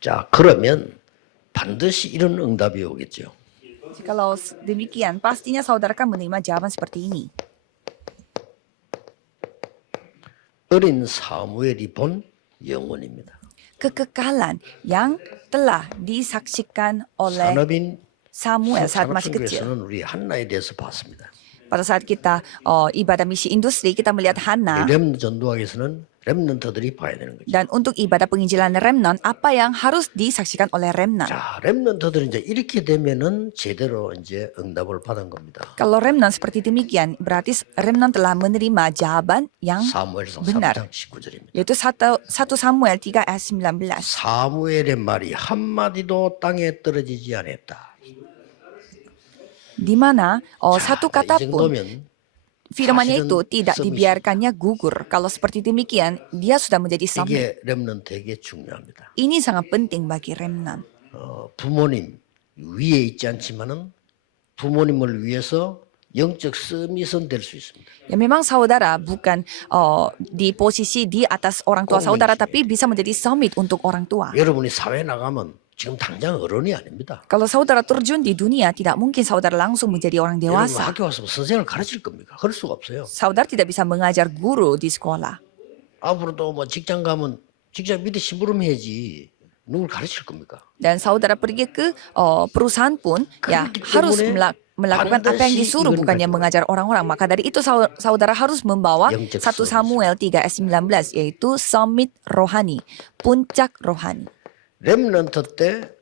자, 그러면 반드시 이런 응답이 오겠죠. Kalau demikian, pastinya saudara akan menerima jawaban seperti ini. 어린 사무엘이 본 영혼입니다. Kekekalan yang telah disaksikan oleh 산업인 Samuel saat masih kecil. 산업종교에서는 우리 한나에 대해서 봤습니다. Pada saat kita ibadah misi industri, kita melihat Hana. 렘 전도학에서는 렘넌트들이 봐야 되는 거죠. Dan untuk ibadah penginjilan remnant, apa yang harus disaksikan oleh remnant? 자, 렘넌트들은 이제 이렇게 되면은 제대로 이제 응답을 받은 겁니다. Kalau remnant seperti demikian, berarti remnant telah menerima jawaban yang 사무엘상 benar. 3장 19절입니다. Yaitu 1 Samuel 3 ayat 19. 사무엘의 말이 한마디도 땅에 떨어지지 않았다. Di mana satu 자, kata 이 pun 정도면 firmannya 사실은 itu tidak submission. dibiarkannya gugur. Kalau seperti demikian, dia sudah menjadi submit. 이게 렘넌트에게 중요합니다. Ini sangat penting bagi remnant. 부모님 위에 있지 않지만은 부모님을 위해서 영적 서밋은 될 수 있습니다. Ya memang saudara bukan di posisi di atas orang tua saudara, tapi bisa menjadi summit untuk orang tua. 여러분이 사회 나가면 지금 당장 어른이 아닙니다. Kalau saudara terjun di dunia, tidak mungkin saudara langsung menjadi orang 여러분 dewasa. 학교 와서 선생님을 가르칠 겁니까? 그럴 수가 없어요. Saudara tidak bisa mengajar guru di sekolah. 앞으로도 뭐 직장 가면 직장 밑에 심부름해야지 누굴 가르칠 겁니까? Dan saudara pergi ke perusahaan pun, ya Karena harus 때문에 melakukan apa yang 반드시 disuruh, 이건 bukannya 가지고 mengajar orang-orang. Maka dari itu saudara harus membawa 영적 1 Samuel 3 ayat 19, yaitu summit rohani, puncak rohani. 렘넌트 때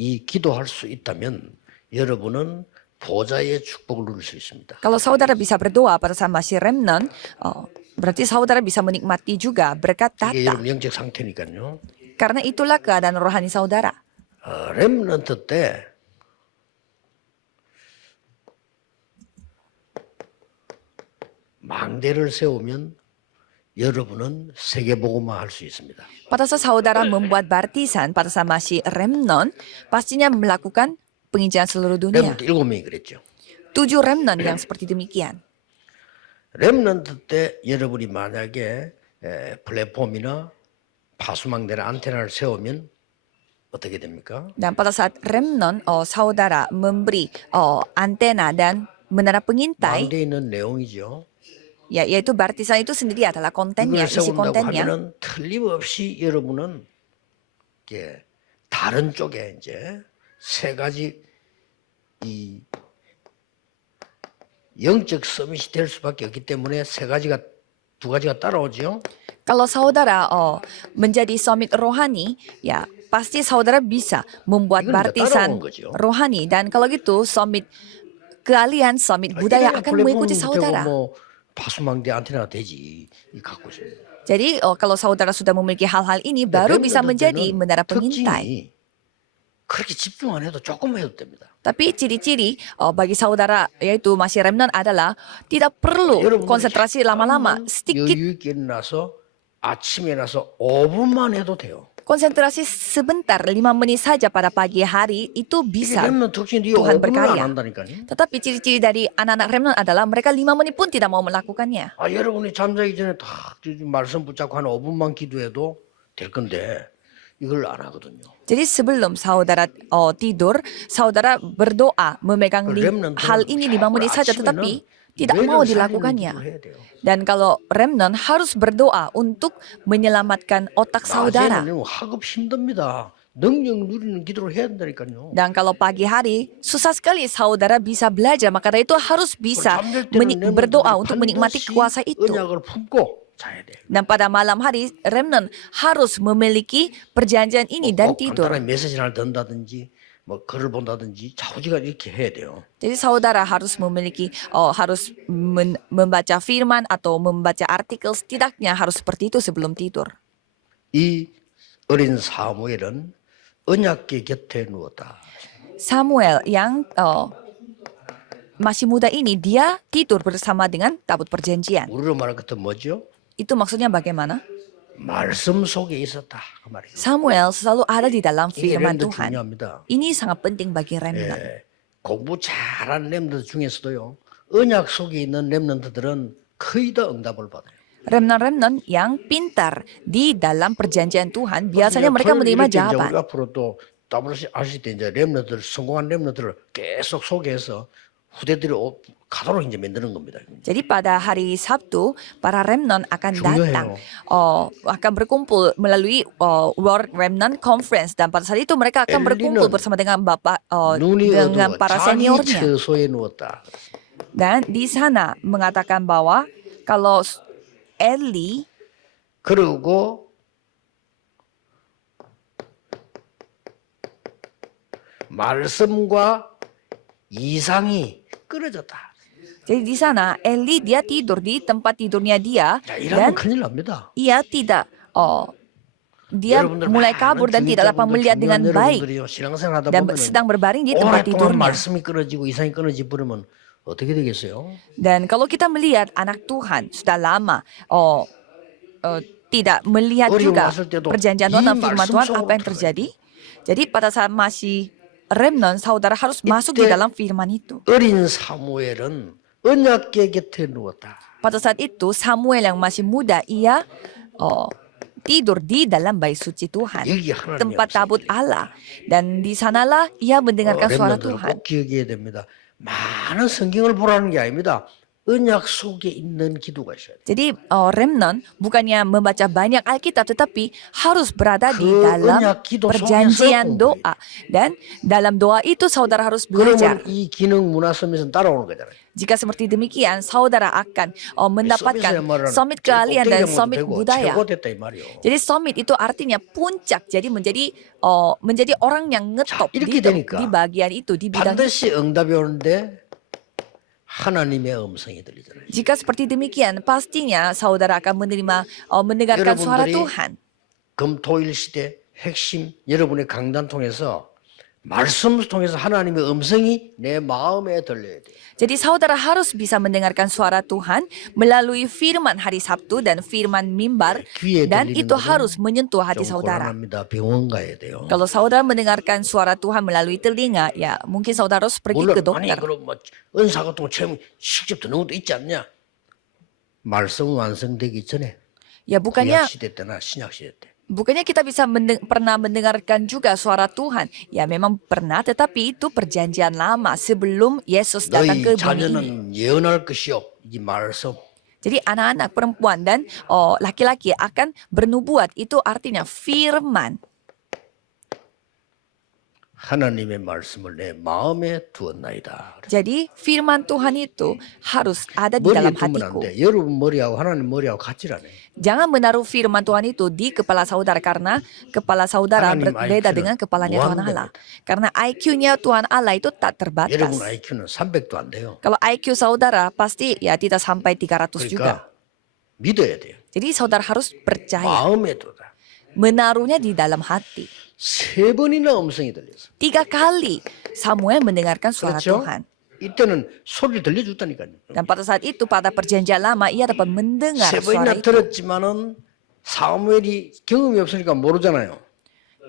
이 기도할 수 있다면 여러분은 보좌의 축복을 누릴 수 있습니다. Kalau saudara bisa berdoa pada saat masih remnant, berarti saudara bisa menikmati juga berkat 이게 tahta. 여러분 영적 상태니까요. Karena itulah keadaan rohani saudara. 렘넌트 때 망대를 세우면 여러분은 세계복음화 할 수 있습니다. Pada saat saudara membuat baptisan pada saat masih remnant, pastinya melakukan penginjilan seluruh dunia. 렘넌트 7명이 그랬죠. 7 remnant yang seperti demikian. 렘넌트 때 여러분이 만약에 플랫폼이나 파수망대나 안테나를 세우면 어떻게 됩니까? Dan pada saat remnant, saudara memberi antena dan menara pengintai, 망대에 있는 내용이죠. ya, yaitu baptisan itu sendiri adalah kontennya, 이걸 isi 세운다고 kontennya. 하면은 틀림없이 여러분은 이게 다른 쪽에 이제 세 가지 이 영적 서밋이 될 수밖에 없기 때문에 두 가지가 따라오죠. Kalau saudara menjadi summit rohani, ya pasti saudara bisa membuat Ikan udah baptisan 따라온 거죠. rohani. Dan kalau gitu summit keahlian, summit budaya akan mengikuti saudara. 뭐 파수망대 안테나가 되지 이 갖고 있습니다. Jadi kalau saudara sudah memiliki hal-hal ini, baru bisa menjadi menara pengintai. 특징이 그렇게 집중 안 해도 조금만 해도 됩니다. Tapi ciri-ciri bagi saudara yaitu masih remnant adalah tidak perlu konsentrasi lama-lama, sedikit 여유 있게 일어나서 아침에 일어나서 5분만 해도 돼요. konsentrasi sebentar, 5 menit saja pada pagi hari itu 이게 bisa. 렘넌트 특징이 Tuhan 5분을 안 berkarya. 한다니까요. Tetapi ciri-ciri dari anak-anak remnant adalah mereka 5 menit pun tidak mau melakukannya. 여러분이 잠자기 전에 다 말씀 붙잡고 한 5분만 기도해도 될 건데 이걸 안 하거든요. Jadi sebelum saudara tidur, saudara berdoa memegang hal ini 5 menit saja, tetapi tidak mau dilakukannya. Dan kalau remnant harus berdoa untuk menyelamatkan otak saudara. 낮에는 학업 힘듭니다. 능력 누리는 기도를 해야 된다니까요. Dan kalau pagi hari susah sekali saudara bisa belajar, maka dari itu harus bisa 잠잘 때는 berdoa untuk 렘넌트들이 menikmati 반드시 kuasa itu. 언약을 품고 자야 돼. Dan pada malam hari remnant harus memiliki perjanjian ini dan tidur. 간단한 메시지를 든다든지 뭐 글을 본다든지 좌우지간 이렇게 해야 돼요. Jadi saudara harus memiliki harus membaca firman atau membaca artikel, setidaknya harus seperti itu sebelum tidur. 이 어린 사무엘은 언약궤 곁에 누웠다. Samuel yang masih muda ini, dia tidur bersama dengan tabut perjanjian. 우리로 말할 것은 뭐죠? Itu maksudnya bagaimana? 말씀 속에 있었다 그 말이에요. Samuel selalu ada di dalam 이게 firman 렘들 Tuhan. 중요합니다. Ini sangat penting bagi remnant. 공부 잘하는 렘들 중에서도요. 언약 속에 있는 렘넌트들은 거의 다 응답을 받아요. Remnon-remnon yang pintar di dalam perjanjian Tuhan biasanya 그래서 mereka menerima 이렇게 이제 jawaban. 우리 앞으로 또 아실 때 이제 렘너들 성공한 렘너들을 계속 소개해서 후대들이 가도록 이제 만드는 겁니다. Jadi pada hari Sabtu, para remnon akan datang, 중요해요. akan berkumpul melalui World Remnant Conference dan pada saat itu mereka akan berkumpul 엘리는 bersama dengan 눈이 dengan 어두워 para 자기 seniornya. 처소에 누웠다. Dan di sana mengatakan bahwa kalau Eli 그리고 말씀과 이상이 끊어졌다. jadi di sana Eli dia tidur di tempat tidurnya dia 자, dan 이러면 큰일 납니다. ia tidak dia 여러분들 mulai 많은 kabur dan tidak dapat 중직자분들, melihat dengan 중요한 baik 여러분들이요, 신앙생활 하다 dan 보면은 sedang berbaring di tempat 오랫동안 tidurnya. 말씀이 끊어지고 이상이 끊어지 버리면 어떻게 되겠어요? Dan kalau kita melihat anak Tuhan sudah lama tidak melihat 어려움 juga 왔을 때도 perjanjian 이 Tuhan dan firman 말씀 Tuhan, 속으로 apa yang 들어가야 terjadi? Jadi pada saat masih remnant, saudara harus masuk di 이때 dalam firman itu. 어린 사무엘은 언약궤 곁에 누웠다. Pada saat itu Samuel yang masih muda ia tidur di dalam bait suci Tuhan, 여기 하나님의 tempat tabut 음성이 Allah, dan di sanalah ia mendengarkan suara 렘넌트는 Tuhan. 꼭 기억해야 됩니다. 많은 성경을 보라는 게 아닙니다. 언약 속에 있는 기도가 있어야 돼요. Jadi remnant bukannya membaca banyak Alkitab tetapi harus berada di 그 dalam 언약 기도 perjanjian 속에서 doa. Dan dalam doa itu saudara harus belajar. 그러면 이 기능 문화섬에서 따라오는 거잖아요. Jika seperti demikian, saudara akan mendapatkan summit keahlian dan summit budaya. 최고됐다 이 말이요. Jadi summit itu artinya puncak. Jadi menjadi orang yang ngetop 이렇게 di 되니까 bagian itu, di bidang itu. 반드시 응답이 오는데 하나님의 음성이 들리잖아요. Jika seperti demikian, pastinya saudara akan mendengarkan suara 여러분들이 Tuhan. 금토일 시대 핵심 여러분의 강단 통해서 말씀을 통해서 하나님의 음성이 내 마음에 들려야 돼요. Jadi saudara harus bisa mendengarkan suara Tuhan melalui firman hari Sabtu dan firman mimbar, 귀에 dan 들리는 itu 것은 harus menyentuh hati 좀 saudara. 곤란합니다. 병원 가야 돼요. Kalau saudara mendengarkan suara Tuhan melalui telinga, ya mungkin saudara harus pergi ke 물론 아니 dokter. 그럼 뭐 은사 같은 거 체험 직접 듣는 것도 있지 않냐? 말씀 완성되기 전에 Ya bukannya 구약 시대 때나 신약 시대 때. bukannya kita bisa pernah mendengarkan juga suara Tuhan. Ya memang pernah, tetapi itu perjanjian lama sebelum Yesus datang 너희 ke bumi ini. 자녀는 예언할 것이요 이 말씀. Jadi anak-anak perempuan dan laki-laki akan bernubuat, itu artinya firman. 하나님의 말씀을 내 마음에 두었나이다. Jadi firman Tuhan itu harus ada di 머리에 dalam 두면 안 hatiku. 돼. 여러분 머리하고 하나님 머리하고 같지라네. Jangan menaruh firman Tuhan itu di kepala saudara karena kepala saudara 하나님 berbeda IQ 는 dengan kepalanya Tuhan Allah. 무한대입니다. Karena IQ-nya Tuhan Allah itu tak terbatas. 여러분 IQ는 300도 안 돼요. Kalau IQ saudara pasti ya tidak sampai 300 juga. 그러니까 믿어야 돼요. Jadi saudara harus percaya, 마음에 두다. menaruhnya di dalam hati. 3번이나 음성이 들렸어. 3 kali Samuel mendengarkan suara 그렇죠? Tuhan. 이때는 소리를 들려줬다니까요. Dan pada saat itu pada perjanjian lama ia dapat mendengar 3번이나 suara itu. 들었지만은 사무엘이 경험이 없으니까 모르잖아요.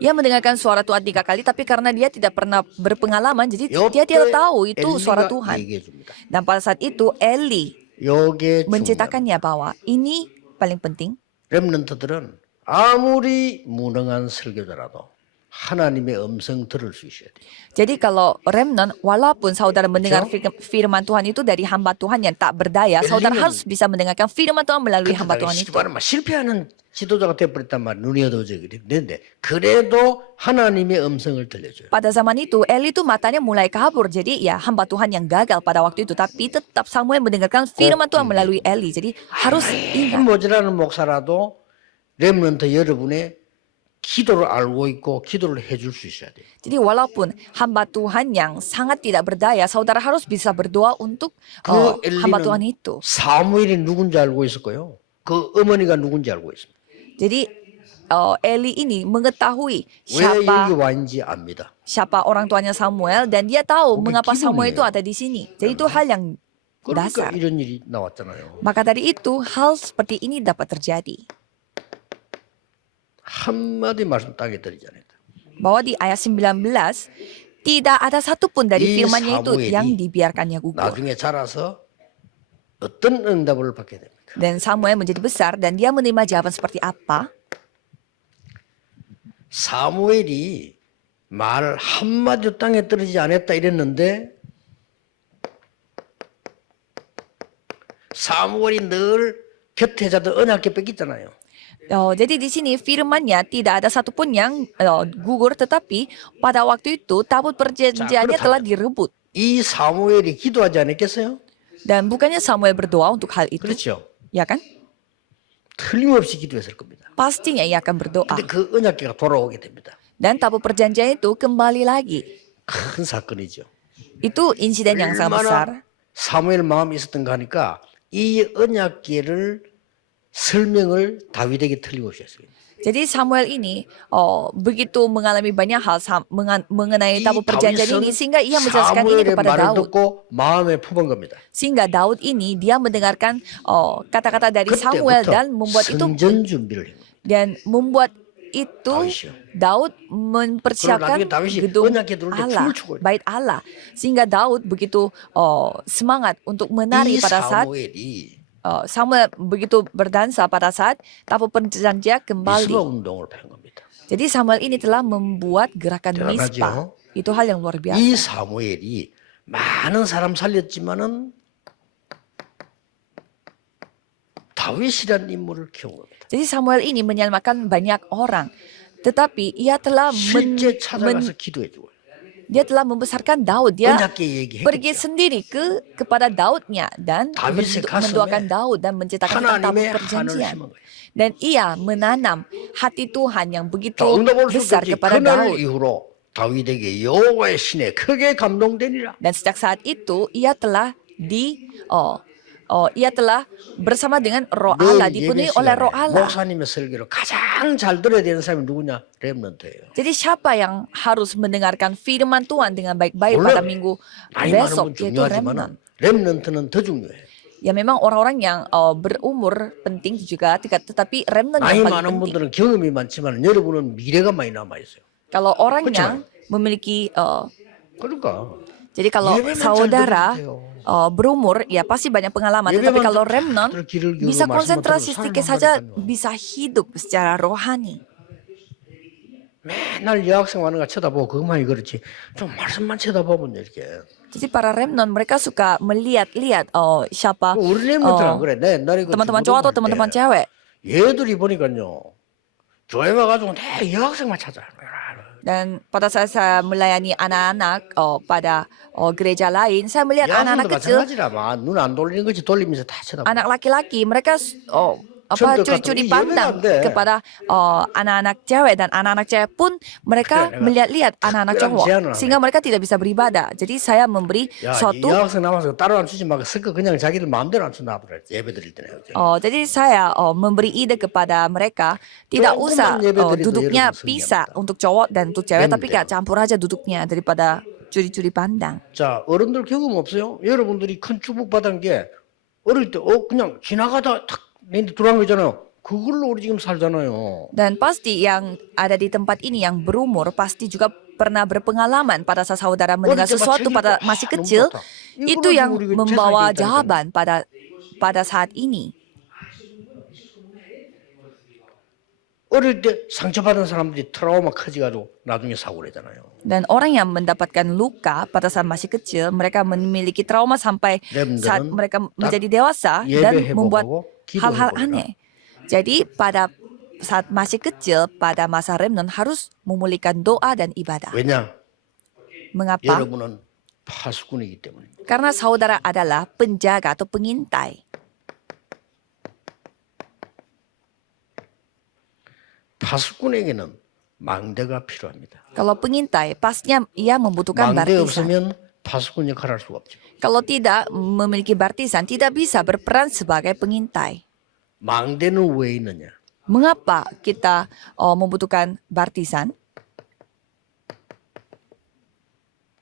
Ia mendengarkan suara Tuhan 3 kali, tapi karena dia tidak pernah berpengalaman, jadi 이때 dia tidak tahu itu suara 엘리가 Tuhan. 얘기해 줍니다. Dan pada saat itu Eli 요게 중요합니다. menceritakannya bahwa ini paling penting. 렘넌트들은 아무리 무능한 설교자라도 하나님의 음성 들을 수 있어야 돼요. Jadi kalau remnant, walaupun saudara mendengar firman Tuhan itu dari hamba Tuhan yang tak berdaya, saudara harus bisa mendengarkan firman Tuhan melalui hamba Tuhan itu. 실패하는 지도자가 돼버렸단 말이야. 눈이 어두워져 그랬는데 그래도 하나님의 음성을 들려줘요. Pada zaman itu, Eli itu matanya mulai kabur. Jadi ya hamba Tuhan yang gagal pada waktu itu. Tapi tetap Samuel mendengarkan firman Tuhan melalui Eli. Jadi harus ingat. 모자라는 목사라도 렘넌트 여러분의 기도를 알고 있고 기도를 해줄 수 있어야 돼요. Jadi walaupun hamba Tuhan yang sangat tidak berdaya, saudara harus bisa berdoa untuk 그 hamba Tuhan 엘리는 itu. 사무엘이 누군지 알고 있었고요. 그 어머니가 누군지 알고 있습니다. Jadi Eli ini mengetahui 왜 여기 siapa 와 있는지 압니다. orang tuanya Samuel, dan dia tahu Bukan mengapa kidunia. Samuel itu ada di sini. Jadi itu hal yang 그러니까 dasar. 이런 일이 나왔잖아요. Maka dari itu hal seperti ini dapat terjadi. 한마디 말씀 따게 드리잖아요. Bahwa di ayat 19 tidak ada satupun dari 이 firman-Nya itu 사무엘이 yang dibiarkannya gugur. 나중에 자라서 어떤 응답을 받게 됩니까? Dan Samuel menjadi besar dan dia menerima jawaban seperti apa? 사무엘이 말 한마디도 땅에 떨어지지 않았다 이랬는데 사무엘이 늘 곁에 자도 언약궤 뺏겼잖아요. Jadi di sini firman-Nya tidak ada satupun yang gugur, tetapi pada waktu itu tabut perjanjiannya telah direbut. 이 사무엘이 기도하지 않았겠어요? Dan bukannya Samuel berdoa untuk hal itu, 그렇죠. ya kan? 틀림없이 기도했을 겁니다. Pastinya ia akan berdoa. 근데 그 언약궤가 돌아오게 됩니다. Dan tabut perjanjian itu kembali lagi. 큰 사건이죠. Itu insiden yang sangat besar. 얼마나 사무엘 마음이 있었던가 하니까 이 언약궤를 설명을 다윗에게 틀림없이 했어요. Jadi Samuel ini begitu mengalami banyak hal mengenai tabut perjanjian ini sehingga ia menjelaskan ini 사무엘의 kepada 말을 Daud. 듣고 마음에 품은 겁니다. Sehingga Daud ini dia mendengarkan kata-kata dari Samuel dan membuat itu 성전 준비를 한 겁니다. dan membuat itu 다윗이요. Daud mempersiapkan 그리고 나중에 다윗이 gedung 언약궤 들어올 때 Allah, 춤을 추고 bait Allah. Sehingga Daud begitu semangat untuk menari 이 pada saat 사무엘이 Samuel begitu berdansa pada saat tabut perjanjian kembali. 미스바 운동을 한 겁니다. Jadi Samuel ini telah membuat gerakan 대단하죠. Mispa. Itu hal yang luar 이 biasa. 사무엘이 많은 사람 살렸지만은 다윗이라는 인물을 키운 겁니다. Jadi Samuel ini menyelamatkan banyak orang. Tetapi ia telah 실제 찾아가서 기도해 주고 dia telah membesarkan Daud. Dia 언약궤 얘기했겠죠. pergi sendiri kepada Daudnya dan 다윗의 mendoakan 가슴에 Daud dan menceritakan tentang tabut 하나님의 한을 perjanjian. 심은 거예요. Dan ia menanam hati Tuhan yang begitu 자, 응답 올수 besar 있지. kepada 그날 Daud. 이후로 다윗에게 여호와의 신에 크게 감동되니라. Dan sejak saat itu ia telah bersama dengan Roh Allah, 늘 dipenuhi 예배 oleh Roh 시간에 Allah. 목사님의 설교를 가장 잘 들어야 되는 사람이 누구냐? 렘넌트예요. Jadi siapa yang harus mendengarkan firman Tuhan dengan baik-baik 물론 pada minggu 나이 많은 besok, 건 yaitu remnant. 중요하지만 렘넌트는 더 중요해요. Ya memang orang-orang yang berumur penting juga, tetapi remnant 나이 yang paling 많은 penting. 분들은 경험이 많지만 여러분은 미래가 많이 남아 있어요. Kalau orang 그렇죠. yang memiliki, 그러니까 jadi kalau 예배만 잘 saudara 들으세요. berumur, ya pasti banyak pengalaman. Tetapi 예배만 kalau 잘 remnant, 길을 기울이고 bisa 말씀만 konsentrasi 들어도 sedikit 살만 saja, 버리니까요. bisa hidup secara rohani. 맨날 여학생 하는 거 쳐다보고 그것만이 그렇지 좀 말씀만 쳐다보면 이렇게 Jadi para remnant mereka suka melihat-lihat siapa 우리 렘넌트는 안 그래. 내 옛날에 그 teman-teman cowok atau 주부동할 teman-teman 때 cewek. 얘들이 보니까요 교회 와가지고 내 여학생만 찾아. Dan pada saat saya melayani anak-anak pada gereja lain, saya melihat anak-anak 여학생도 kecil, 마찬가지라 눈 안 돌리는 거지 돌리면서 다 쳐다보. anak laki-laki, mereka Contoh curi-curi kata, pandang iya, benar, deh. kepada anak-anak cewek, dan anak-anak cewek pun mereka Keren, melihat-lihat anak-anak keren cowok 제안을 하네. sehingga mereka tidak bisa beribadah. Jadi saya memberi 야, suatu 여학생 남아서 따로 안 주지 말고 섞어 그냥 자기들 마음대로 안 준다 그래. 예배 드릴 때는. jadi saya memberi ide kepada mereka tidak 조금만 usah 예배드려도 duduknya 여러분 pisah 승리합니다. untuk cowok dan untuk cewek, tapi 네, kayak campur aja duduknya daripada curi-curi pandang. 자, 어른들 경험 없어요? 여러분들이 큰 축복 받은 게 어릴 때 그냥 지나가다 탁 내한테 들어간 거잖아요. 그걸로 우리 지금 살잖아요. Dan pasti yang ada di tempat ini yang berumur pasti juga pernah berpengalaman pada saat saudara mendengar 때 sesuatu 막 pada 책이 masih 너무 kecil, 좋다. itu 이거를 yang 우리 그 membawa 세상에 있다니까요. jawaban pada saat ini. 어릴 때 상처받은 사람들이 트라우마 커지가지고 나중에 사고를 하잖아요. Dan orang yang mendapatkan luka pada saat masih kecil, mereka memiliki trauma sampai saat 여러분들은 mereka 딱 menjadi dewasa dan 예배해보고 membuat hal-hal 기도해보라. aneh. Jadi pada saat masih kecil, pada masa remnant harus memulihkan doa dan ibadah. 왜냐? Mengapa? 여러분은 파수꾼이기 때문에. Karena saudara adalah penjaga atau pengintai. 파수꾼에게는 망대가 필요합니다. Kalau pengintai, pastinya ia membutuhkan 망대 bartisan. 없으면 파수꾼 역할을 할 수가 없죠. Kalau tidak memiliki bartisan, tidak bisa berperan sebagai pengintai. 망대는 왜 있느냐? Mengapa kita membutuhkan bartisan?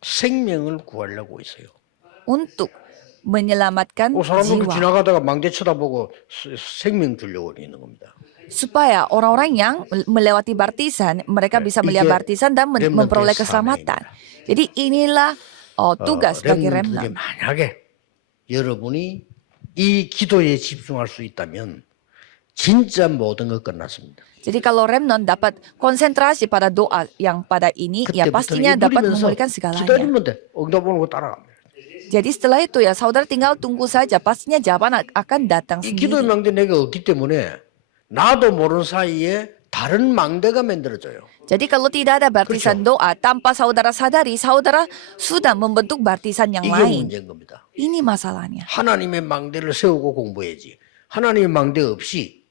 생명을 구하려고 있어요. Untuk menyelamatkan 사람들 jiwa. 지나가다가 망대 쳐다보고 생명 주려고 있는 겁니다. Supaya orang-orang yang melewati bartisan, mereka bisa melihat 이게 bartisan dan 렘넌트의 memperoleh keselamatan. Jadi inilah tugas bagi 렘넌트에게 remnant. 만약에 여러분이 이 기도에 집중할 수 있다면 진짜 모든 것 끝났습니다. Jadi kalau remnant dapat konsentrasi pada doa yang pada ini, ya pastinya dapat memulihkan segalanya. 기다리면 돼. 응답 오는 거 따라갑니다. Jadi setelah itu ya saudara tinggal tunggu saja, pastinya jawaban akan datang 이 기도의 sendiri. 망대 내가 없기 때문에 나도 모르는 사이에 다른 망대가 만들어져요. Jadi kalau tidak ada baptisan doa, tanpa saudara sadari, saudara sudah membentuk baptisan yang 이게 lain. 문제인 겁니다. Ini masalahnya. 하나님의 망대를 세우고 공부해야지. 하나님의 망대 없이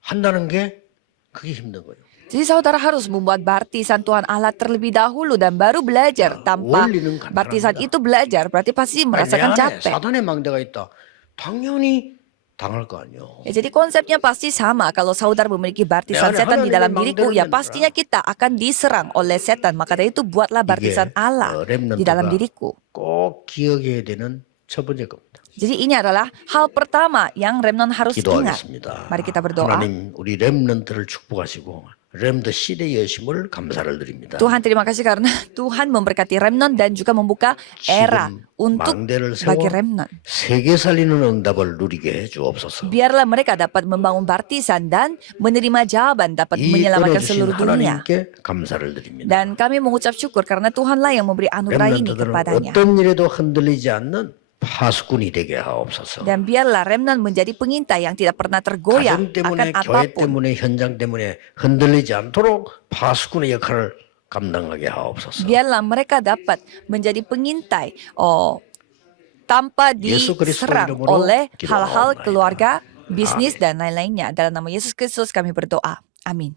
한다는 게 그게 힘든 거예요. Jadi saudara harus membuat baptisan Tuhan Allah terlebih dahulu dan baru belajar. Tanpa 원리는 간단합니다. baptisan itu belajar, berarti pasti 아니, 내 merasakan 안에 capek. 사단의 망대가 있다. 당연히 당할 거 아니에요. Ya, jadi konsepnya pasti sama. Kalau saudara memiliki baptisan Ya, setan di dalam Hananim diriku, memang ya dengan pastinya kita akan diserang oleh setan. Maka dari itu buatlah baptisan Allah di dalam 렘넌트가 diriku. 꼭 기억해야 되는 첫 번째 겁니다. Jadi ini adalah hal pertama yang remnant harus ingat. 기도하겠습니다. Mari kita berdoa. 하나님 우리 렘넌트를 축복하시고 렘더 시대 여심을 감사를 드립니다. Tuhan terima kasih karena Tuhan memberkati remnant dan juga membuka era 지금 untuk 망대를 세워 bagi remnant. 세계 살리는 응답을 누리게 해 주옵소서. Biarlah mereka dapat membangun baptisan dan menerima jawaban dapat 이 menyelamatkan 은혜 주신 seluruh dunia. 하나님께 감사를 드립니다. Dan kami mengucap syukur karena Tuhanlah yang memberi anugerah ini 렘넌트들은 kepadanya. 어떤 일에도 흔들리지 않는 파수꾼이 되게 하옵소서. Dan biarlah remnant menjadi pengintai yang tidak pernah tergoyah 가정 때문에 akan 교회 apapun. 때문에 현장 때문에 흔들리지 않도록 파수꾼의 역할을 감당하게 하옵소서. Biarlah mereka dapat menjadi pengintai tanpa Yesus Kristus diserang iramuro oleh 기도하옵나이다. hal-hal keluarga, bisnis dan lain-lainnya. Dalam nama Yesus Kristus kami berdoa. Amin.